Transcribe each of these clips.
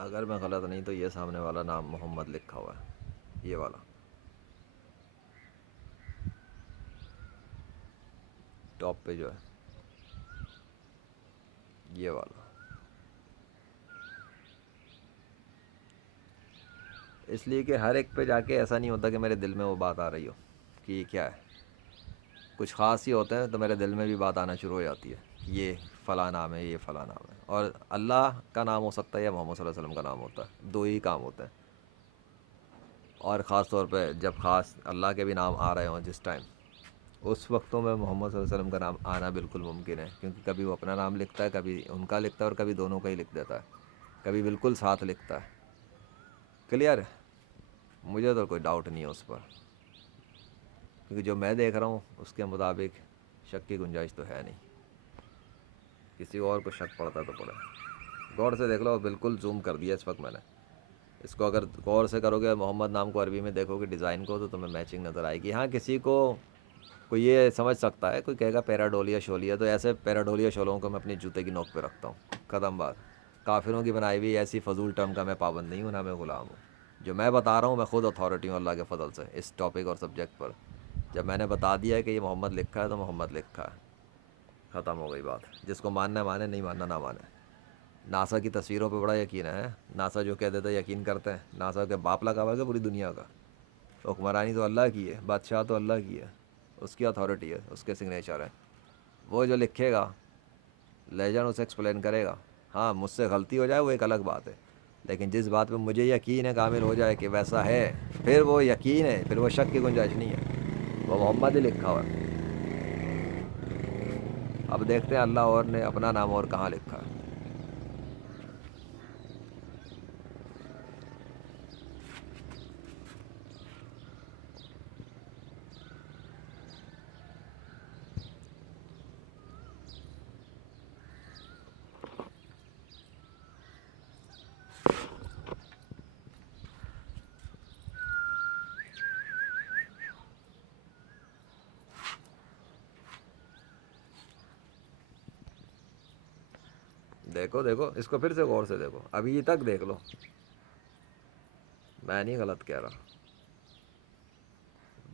اگر میں غلط نہیں تو یہ سامنے والا نام محمد لکھا ہوا ہے، یہ والا ٹاپ پہ جو ہے، یہ والا. اس لیے کہ ہر ایک پہ جا کے ایسا نہیں ہوتا کہ میرے دل میں وہ بات آ رہی ہو کہ یہ کیا ہے. کچھ خاص ہی ہوتے ہیں تو میرے دل میں بھی بات آنا شروع ہو جاتی ہے کہ یہ فلاں نام ہے، یہ فلاں نام ہے. اور اللہ کا نام ہو سکتا ہے یا محمد صلی اللہ علیہ وسلم کا نام ہوتا ہے، دو ہی کام ہوتے ہیں. اور خاص طور پہ جب خاص اللہ کے بھی نام آ رہے ہوں جس ٹائم، اس وقتوں میں محمد صلی اللہ علیہ وسلم کا نام آنا بالکل ممکن ہے، کیونکہ کبھی وہ اپنا نام لکھتا ہے، کبھی ان کا لکھتا ہے، اور کبھی دونوں کا ہی لکھ دیتا ہے، کبھی بالکل ساتھ لکھتا ہے. کلیئر ہے؟ مجھے تو کوئی ڈاؤٹ نہیں ہے اس پر، کیونکہ جو میں دیکھ رہا ہوں اس کے مطابق شک کی گنجائش تو ہے نہیں. کسی اور کو شک پڑتا تو پڑے. غور سے دیکھ لو، بالکل زوم کر دیا اس وقت میں نے اس کو. اگر غور سے کرو گے محمد نام کو عربی میں دیکھو گے ڈیزائن کو، تو تمہیں میچنگ نظر آئے گی. ہاں کسی کو کوئی یہ سمجھ سکتا ہے، کوئی کہے گا پیراڈولیا شولیا، تو ایسے پیراڈولیا شولوں کو میں اپنی جوتے کی نوک پہ رکھتا ہوں، قدم بات. کافروں کی بنائی ہوئی ایسی فضول ٹرم کا میں پابند نہیں ہوں، نہ میں غلام ہوں. جو میں بتا رہا ہوں، میں خود اتھارٹی ہوں اللہ کے فضل سے اس ٹاپک اور سبجیکٹ پر. جب میں نے بتا دیا ہے کہ یہ محمد لکھا ہے تو محمد لکھا ہے، ختم ہو گئی بات. جس کو ماننا مانے، نہیں ماننا نہ مانے. ناسا کی تصویروں پہ بڑا یقین ہے. ناسا جو کہہ دیتے یقین کرتے ہیں. ناسا کے باپ لگا ہوا ہے کہ پوری دنیا کا. حکمرانی تو اللہ کی ہے، بادشاہ تو اللہ کی ہے، اس کی اتھارٹی ہے، اس کے سگنیچر ہے. وہ جو لکھے گا لیجن اسے ایکسپلین کرے گا. ہاں مجھ سے غلطی ہو جائے وہ ایک الگ بات ہے، لیکن جس بات پہ مجھے یقین ہے کامل ہو جائے کہ ویسا ہے، پھر وہ یقین ہے، پھر وہ شک کی گنجائش نہیں ہے. وہ محمد ہی لکھا ہوا ہے. اب دیکھتے ہیں اللہ اور نے اپنا نام اور کہاں لکھا ہے. دیکھو دیکھو اس کو پھر سے غور سے دیکھو، ابھی تک دیکھ لو. میں نہیں غلط کہہ رہا.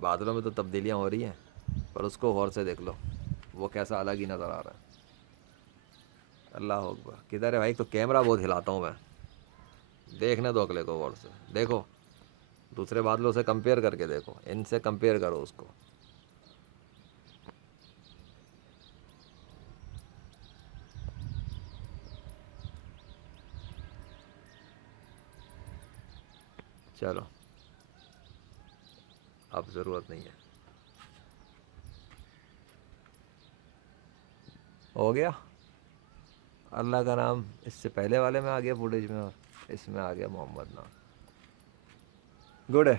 بادلوں میں تو تبدیلیاں ہو رہی ہیں، پر اس کو غور سے دیکھ لو، وہ کیسا الگ ہی نظر آ رہا ہے. اللہ اکبر. کدھر ہے بھائی؟ تو کیمرہ بہت ہلاتا ہوں میں. دیکھنے دو اگلے کو غور سے دیکھو. دوسرے بادلوں سے کمپیئر کر کے دیکھو، ان سے کمپیئر کرو اس کو. چلو اب ضرورت نہیں ہے. ہو گیا. اللہ کا نام اس سے پہلے والے میں آ گیا فوٹیج میں، اور اس میں آ گیا محمد نام. گڈ ہے،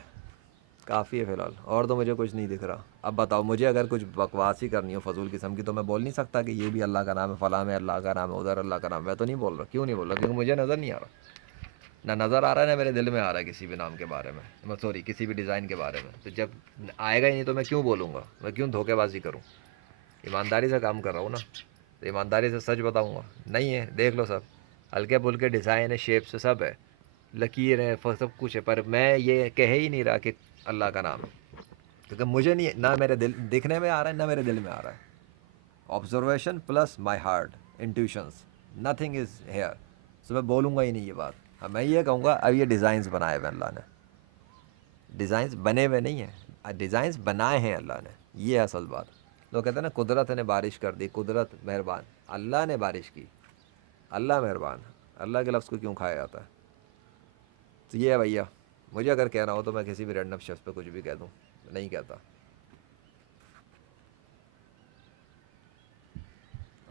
کافی ہے فی الحال. اور تو مجھے کچھ نہیں دکھ رہا. اب بتاؤ مجھے اگر کچھ بکواس ہی کرنی ہو فضول قسم کی، تو میں بول نہیں سکتا کہ یہ بھی اللہ کا نام ہے، فلاں میں اللہ کا نام ہے، ادھر اللہ کا نام ہے. میں تو نہیں بول رہا. کیوں نہیں بول رہا؟ کیونکہ مجھے نظر نہیں آ رہا. نہ نظر آ رہا ہے، نہ میرے دل میں آ رہا ہے کسی بھی نام کے بارے میں، سوری کسی بھی ڈیزائن کے بارے میں. تو جب آئے گا ہی نہیں تو میں کیوں بولوں گا؟ میں کیوں دھوکے بازی کروں؟ ایمانداری سے کام کر رہا ہوں نا، تو ایمانداری سے سچ بتاؤں گا. نہیں ہے، دیکھ لو سب ہلکے پھلکے ڈیزائن ہے، شیپ سے سب ہے، لکیر ہے، سب کچھ ہے، پر میں یہ کہہ ہی نہیں رہا کہ اللہ کا نام ہے. کیونکہ مجھے نہیں، نہ میرے دل دکھنے میں آ رہا ہے، نہ میرے دل میں آ رہا ہے. Observation plus my heart intuitions, nothing is here. تو میں بولوں گا ہی نہیں یہ بات. ہاں میں یہ کہوں گا اب یہ ڈیزائنس بنائے ہوئے اللہ نے. ڈیزائنس بنے ہوئے نہیں ہیں، ڈیزائنس بنائے ہیں اللہ نے. یہ ہے اصل بات. لوگ کہتے ہیں نا قدرت نے بارش کر دی، قدرت مہربان. اللہ نے بارش کی، اللہ مہربان. اللہ کے لفظ کو کیوں کھایا جاتا ہے؟ تو یہ ہے بھیا. مجھے اگر کہنا ہو تو میں کسی بھی رینڈم شخص پہ کچھ بھی کہہ دوں، نہیں کہتا.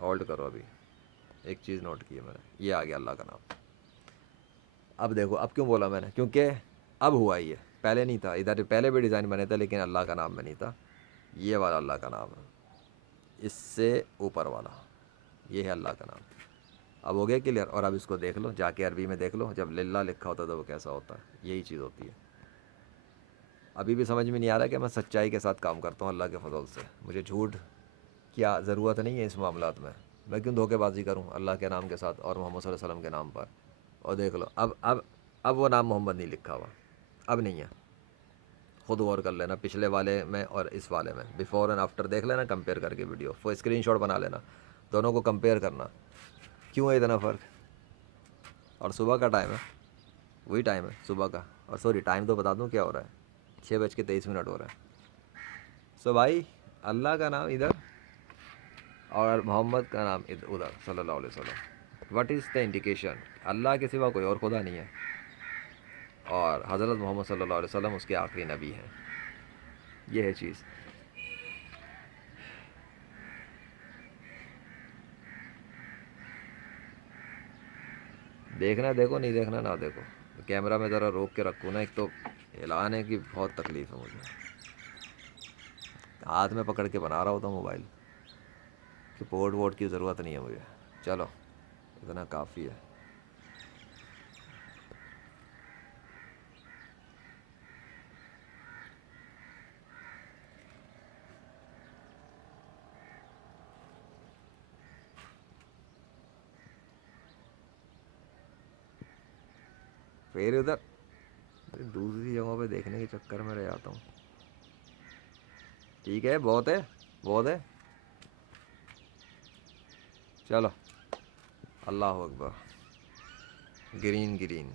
ہولڈ کرو ابھی. ایک چیز نوٹ کی ہے میں نے، یہ آ گیا اللہ کا نام. اب دیکھو اب کیوں بولا میں نے، کیونکہ اب ہوا یہ پہلے نہیں تھا. ادھر پہلے بھی ڈیزائن بنے تھے لیکن اللہ کا نام میں نہیں تھا. یہ والا اللہ کا نام ہے، اس سے اوپر والا، یہ ہے اللہ کا نام. اب ہو گیا کلیئر؟ اور اب اس کو دیکھ لو جا کے عربی میں دیکھ لو، جب للہ لکھا ہوتا ہے تو وہ کیسا ہوتا ہے. یہی چیز ہوتی ہے. ابھی بھی سمجھ میں نہیں آ رہا کہ میں سچائی کے ساتھ کام کرتا ہوں اللہ کے فضل سے. مجھے جھوٹ کیا ضرورت نہیں ہے اس معاملات میں. میں کیوں دھوکے بازی کروں اللہ کے نام کے ساتھ اور محمد صلی اللہ علیہ وسلم کے نام پر؟ اور دیکھ لو اب وہ نام محمد نہیں لکھا ہوا، اب نہیں ہے. خود غور کر لینا پچھلے والے میں اور اس والے میں، بیفور اینڈ آفٹر دیکھ لینا کمپیئر کر کے ویڈیو، اسکرین شاٹ بنا لینا، دونوں کو کمپیئر کرنا کیوں ہے اتنا فرق. اور صبح کا ٹائم ہے، وہی ٹائم ہے صبح کا. اور سوری ٹائم تو بتا دوں کیا ہو رہا ہے، 6:23 ہو رہا ہے. سو بھائی اللہ کا نام ادھر اور محمد کا نام ادھر صلی اللہ علیہ وسلم. What is the indication? اللہ کے سوا کوئی اور خدا نہیں ہے، اور حضرت محمد صلی اللہ علیہ وسلم اس کے آخری نبی ہیں. یہ ہے چیز. دیکھنا دیکھو، نہیں دیکھنا نہ دیکھو. کیمرہ میں ذرا روک کے رکھوں نا، ایک تو اعلان ہے کہ بہت تکلیف ہے مجھے، ہاتھ میں پکڑ کے بنا رہا ہوتا ہوں موبائل، کہ پورٹ ووٹ کی ضرورت نہیں ہے مجھے. چلو اتنا کافی ہے. پھر ادھر دوسری جگہوں پہ دیکھنے کے چکر میں رہ جاتا ہوں. ٹھیک ہے، بہت ہے بہت ہے. چلو اللہ اکبر. Green green